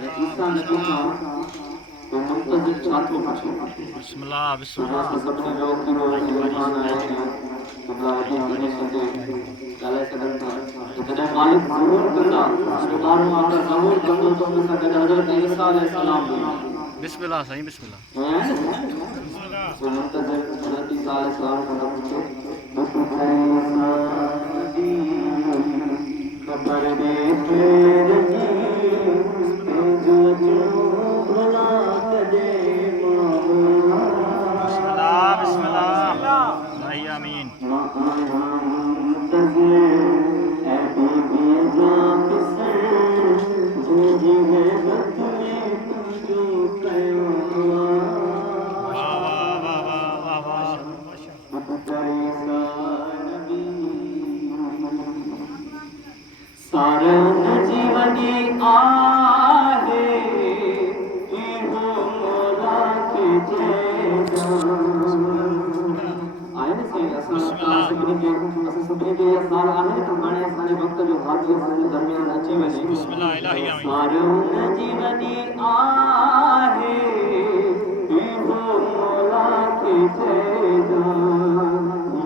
અને ઈસા નબીના तो मुंतज़िर छात्रों पूछो बिस्मिल्लाह बिस्मिल्लाह सबने जो कि वो ईमान आए थे अल्लाह की मदद से काले सदन था तो जब मालिक ज़रूर कंदा सुभान आका ज़रूर कंदो तो उन से हज़रत ईसा अलैहि सलाम बिस्मिल्लाह सही बिस्मिल्लाह तो मुंतज़िर हज़रत ईसा अलैहि सलाम को पूछो खबर दे तेरे जी जो भला करे बिस्मिल्लाह बिस्मिल्लाह सही आमीन सारे जीवनी आहे इहो मोला के आए न सही असां सभिनी खे इहा साल आहे त हाणे असांजे वक़्त जो हाथी असांजे दरमियान अची वञे बिस्मिल्लाह इलाही आमीन सारे जीवनी आहे इहो मोला के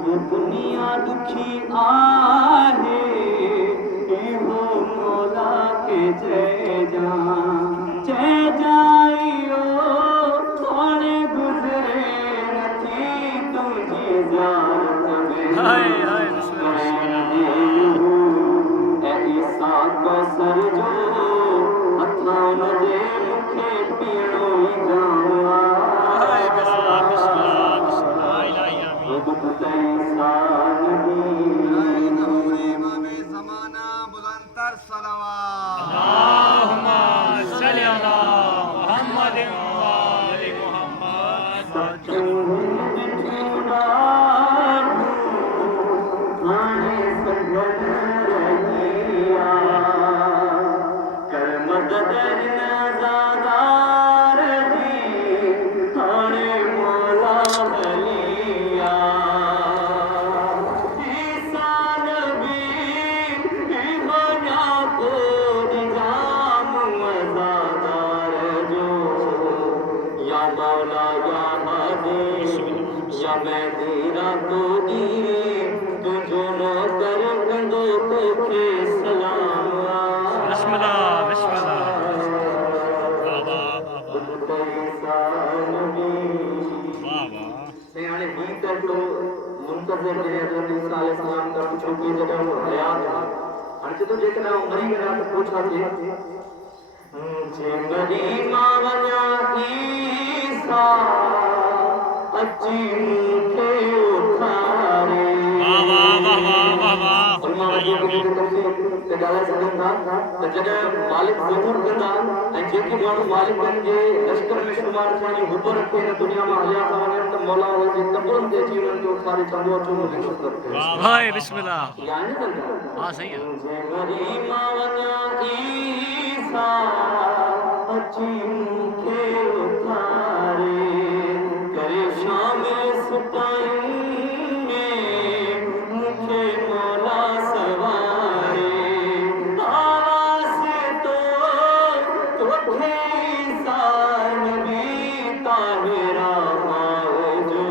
ये दुनिया दुखी आहे इहो मोला के जय जाइयो हाणे गुज़रे नथी तुंहिंजी ज़ियारत में हाय हाय बिस्मिल्लाह ऐं ईसा कौसर जो हथां जे मूंखे पीअणो ई जाम हाय बिस्मिल्लाह बिस्मिल्लाह बिस्मिल्लाह इलाही आमीन अल्लाहुम्मा सल्ली अला मुहम्मद व आलि मुहम्मद या मैं तेरा तो दी तुझो नौकर कंदो तोखे सलाम बिस्मिल्लाह बिस्मिल्लाह बाबा बाबा से हाणे ॿी तरफ़ मुंतज़िर ने हज़रत ईसा अलैहि सलाम का पुछो कि जॾहिं हू हयात हाणे चए थो जेकॾहिं हू मरी विया त पोइ छा थिए जे मरी मां वञा ईसा अची मूंखे उथारे मालिक ज़रूर कंदा ऐं जेके माण्हू मालिकनि जे लश्कर में शुमार थियण जी हुब रखे हिन दुनिया मां हलिया था वञनि त मौला जे कब्रनि ते अची उन्हनि खे उथारे चवंदो अचो मुंहिंजी शुक्र कयो हाय बिस्मिल्लाह या न कंदा हां सही है जे मरी मां वञा ईसा अची मूंखे उथारे करे शामिल सिपाहियुनि में मूंखे मौला सवारे आवाज़ तोखे ईसा नबी ताहिरा जो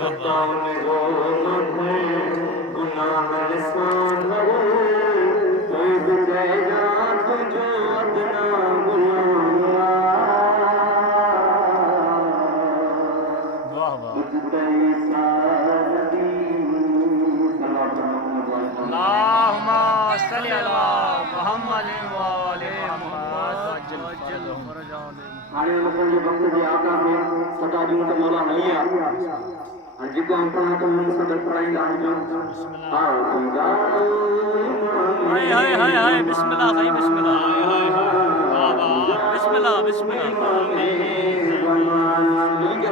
खताउन जो मथे गुनाहनि सां भरे कोई बि चइजा तुंहिंजो अदना गुलाम वाह वाह अल्लाहुम्मा सल्ली अला मुहम्मद व आलि मुहम्मद वज्जल फरजान हाणे असांजे वक़्त जे आका खे सदा ॾींहं त मौला हली विया हाणे जेका पढ़ा त हुननि सां गॾु पढ़ाईंदा आहियूं हाय हाय हाय हाय बिस्मिल्लाह सही बिस्मिल्लाह बाबा बिस्मिल्लाह बिस्मिल्लाह